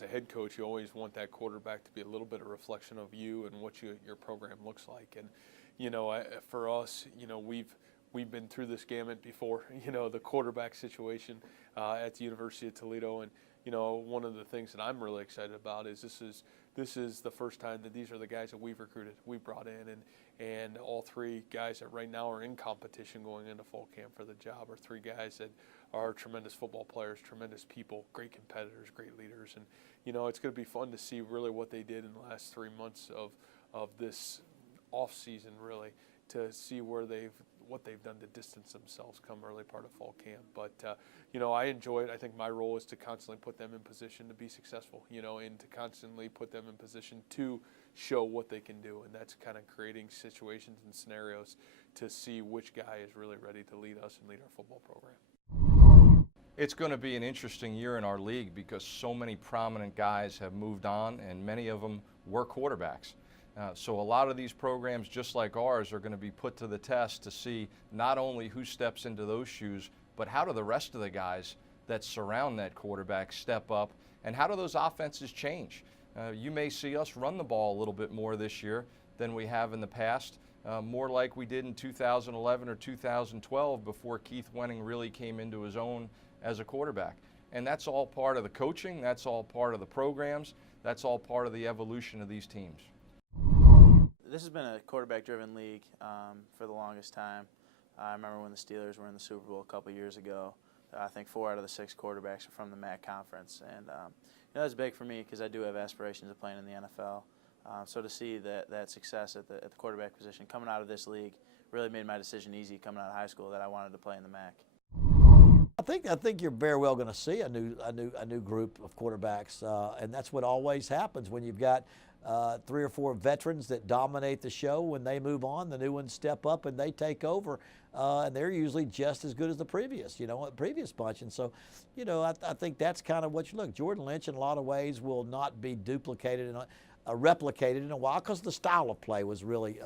as a head coach, you always want that quarterback to be a little bit of reflection of you and what your program looks like. And, for us, we've been through this gamut before, the quarterback situation at the University of Toledo. And, one of the things that I'm really excited about is this is the first time that these are the guys that we've recruited, we've brought in, and all three guys that right now are in competition going into fall camp for the job are three guys that are tremendous football players, tremendous people, great competitors, great leaders. And, it's going to be fun to see really what they did in the last 3 months of this off season, really, to see what they've done to distance themselves come early part of fall camp. But, I enjoy it. I think my role is to constantly put them in position to be successful, and to constantly put them in position to show what they can do. And that's kind of creating situations and scenarios to see which guy is really ready to lead us and lead our football program. It's going to be an interesting year in our league because so many prominent guys have moved on, and many of them were quarterbacks. So a lot of these programs, just like ours, are going to be put to the test to see not only who steps into those shoes, but how do the rest of the guys that surround that quarterback step up, and how do those offenses change? You may see us run the ball a little bit more this year than we have in the past, more like we did in 2011 or 2012 before Keith Wenning really came into his own as a quarterback. And that's all part of the coaching, that's all part of the programs, that's all part of the evolution of these teams. This has been a quarterback-driven league for the longest time. I remember when the Steelers were in the Super Bowl a couple years ago. I think 4 out of the 6 quarterbacks are from the MAC conference, and that's big for me because I do have aspirations of playing in the NFL. So to see that success at the quarterback position coming out of this league really made my decision easy coming out of high school that I wanted to play in the MAC. I think you're very well going to see a new group of quarterbacks, and that's what always happens when you've got 3 or 4 veterans that dominate the show. When they move on, the new ones step up and they take over, and they're usually just as good as the previous bunch. And so, I think that's kind of what you look. Jordan Lynch, in a lot of ways, will not be duplicated and replicated in a while because the style of play was really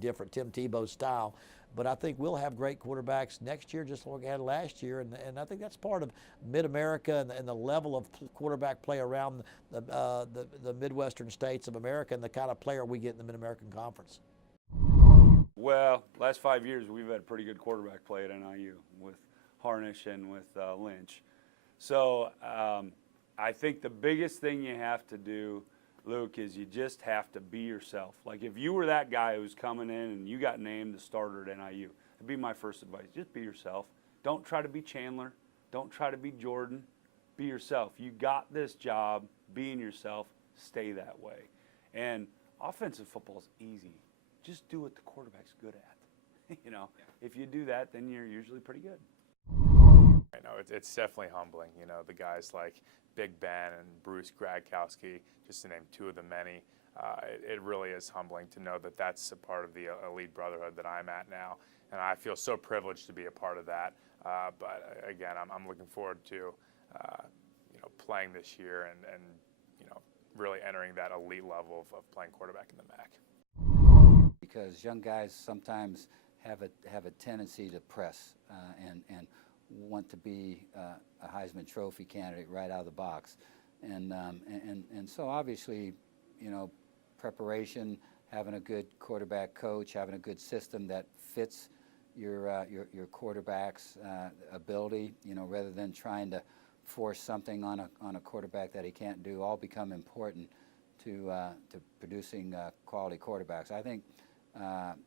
different, Tim Tebow's style. But I think we'll have great quarterbacks next year, just like we had last year, and I think that's part of Mid-America and the level of quarterback play around the Midwestern states of America and the kind of player we get in the Mid-American Conference. Well, last 5 years we've had pretty good quarterback play at NIU with Harnish and with Lynch. So I think the biggest thing you have to do, Luke, is you just have to be yourself. Like if you were that guy who's coming in and you got named the starter at NIU, that'd be my first advice. Just be yourself. Don't try to be Chandler. Don't try to be Jordan. Be yourself. You got this job. Being yourself. Stay that way. And offensive football is easy. Just do what the quarterback's good at. If you do that, then you're usually pretty good. I know it's definitely humbling. The guys like Big Ben and Bruce Gradkowski, just to name 2 of the many. It really is humbling to know that that's a part of the elite brotherhood that I'm at now, and I feel so privileged to be a part of that. But again, I'm looking forward to playing this year and really entering that elite level of playing quarterback in the MAC. Because young guys sometimes have a tendency to press and want to be a Heisman Trophy candidate right out of the box, and so obviously, preparation, having a good quarterback coach, having a good system that fits your quarterback's ability, rather than trying to force something on a quarterback that he can't do, all become important to producing quality quarterbacks. I think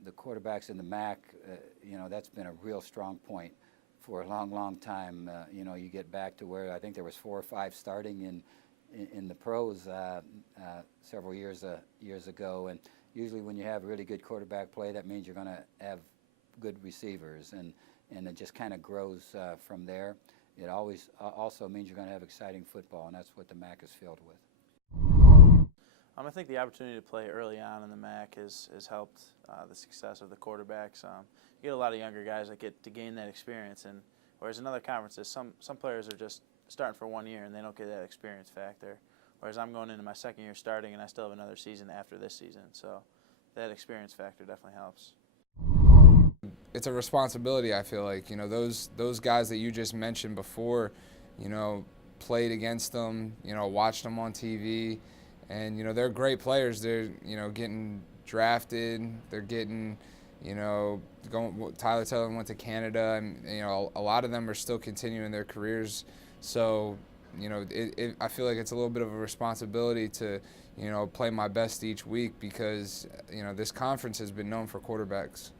the quarterbacks in the MAC, that's been a real strong point for a long time. You get back to where I think there was 4 or 5 starting in the pros several years ago, and usually when you have really good quarterback play, that means you're going to have good receivers, and it just kind of grows from there. It always also means you're going to have exciting football, and that's what the MAC is filled with. I think the opportunity to play early on in the MAC has helped the success of the quarterbacks. You get a lot of younger guys that get to gain that experience, and whereas in other conferences, some players are just starting for 1 year and they don't get that experience factor. Whereas I'm going into my 2nd year starting, and I still have another season after this season, so that experience factor definitely helps. It's a responsibility, I feel like. Those guys that you just mentioned before, played against them, you know, watched them on TV, and you know they're great players. They're, you know, getting drafted. They're getting, you know, going. Tyler Taylor went to Canada, and you know a lot of them are still continuing their careers. So, you know, I feel like it's a little bit of a responsibility to, you know, play my best each week because, you know, this conference has been known for quarterbacks.